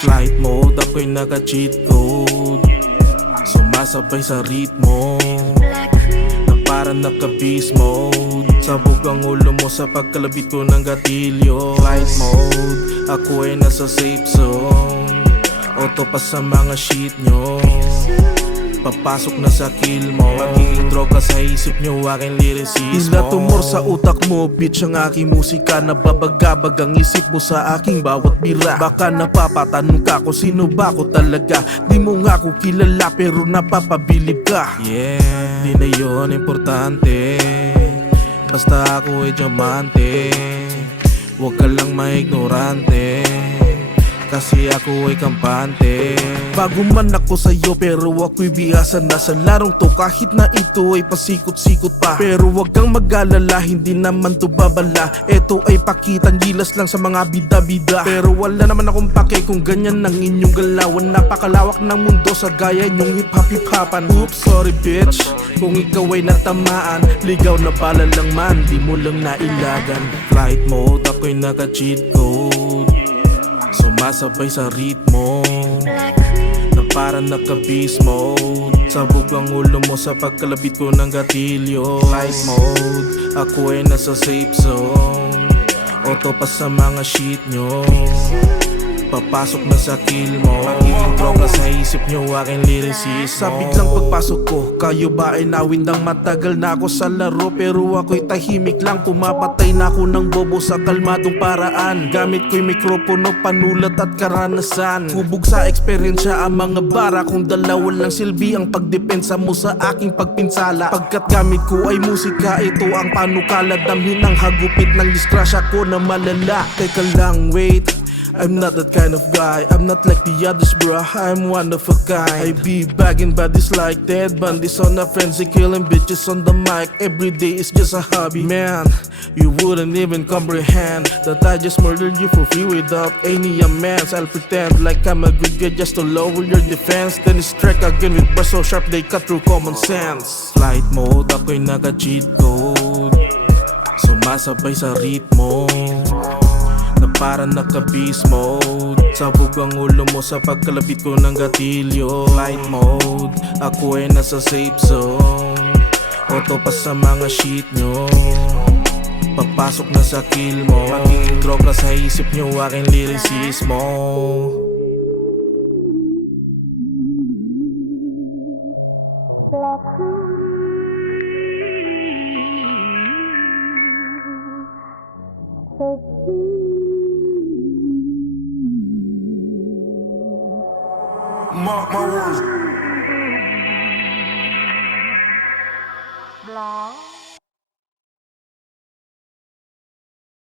Flight mode, ako'y naka-cheat code. Sumasabay sa ritmo na parang naka-beast mode. Sabog ang ulo mo sa pagkalabit ko ng gatilyo. Flight mode, ako ay nasa safe zone. Auto pa sa mga shit nyo, papasok na sa kill mo. Magiging droga sa isip nyo, aking lyricismo. Tila tumor sa utak mo, bitch, ang aking musika. Nababagabag ang isip mo sa aking bawat bira. Baka napapatanong ka kung sino ba ako talaga. Di mo nga ako kilala pero napapabilib ka. Yeah, di na yun importante, basta ako ay diamante. Huwag ka lang maignorante, kasi ako ay kampante. Bago man ako sa'yo pero ako'y bihasa na sa larong to. Kahit na ito ay pasikot-sikot pa, pero wag kang mag-alala, hindi naman to babala. Ito ay pakitang gilas lang sa mga bida-bida, pero wala naman akong pake kung ganyan ang inyong galawan. Napakalawak ng mundo sa gaya nyong hip-hop-hip-hopan. Oops, sorry bitch, kung ikaw ay natamaan. Ligaw na bala lang man, di mo lang nailagan. Flight mode, ako'y naka-cheat code. Sumasabay sa ritmo na parang naka-beast mode. Sabog ang ulo mo sa pagkalabit ko ng gatilyo. Flight mode, ako ay nasa safe zone. Auto pa sa mga shit nyo, papasok na sa kill mo. Magiging droga sa isip nyo, aking lyricismo. Sa biglang pagpasok ko, kayo ba ay nawindang? Matagal na ako sa laro pero ako'y tahimik lang. Pumapatay na ako ng bobo sa kalmadong paraan. Gamit ko'y mikropono, panulat at karanasan. Hubog sa eksperyensya ang mga bara, kung dalawa lang silbi ang pagdepensa mo sa aking pagpinsala. Pagkat gamit ko ay musika, ito ang panukala. Damhin ang hagupit ng disgrasya ko na malala. Teka lang, wait, I'm not that kind of guy. I'm not like the others, bruh, I'm one of a kind. I be bagging bodies like Ted Bundy's on a frenzy, killing bitches on the mic. Every day is just a hobby. Man, you wouldn't even comprehend that I just murdered you for free without any amends. I'll pretend like I'm a good guy just to lower your defense, then strike again with bars so sharp they cut through common sense. Flight mode, ako'y naka-cheat code. Sumasabay sa ritmo na parang naka-beast mode. Sabog ang ulo mo sa pagkalabit ko ng gatilyo. Flight mode, ako ay nasa safe zone. Auto pa sa mga shit nyo, papasok na sa kill mo. Magiging droga sa isip nyo, aking lyricismo. Mark my words. Blanc.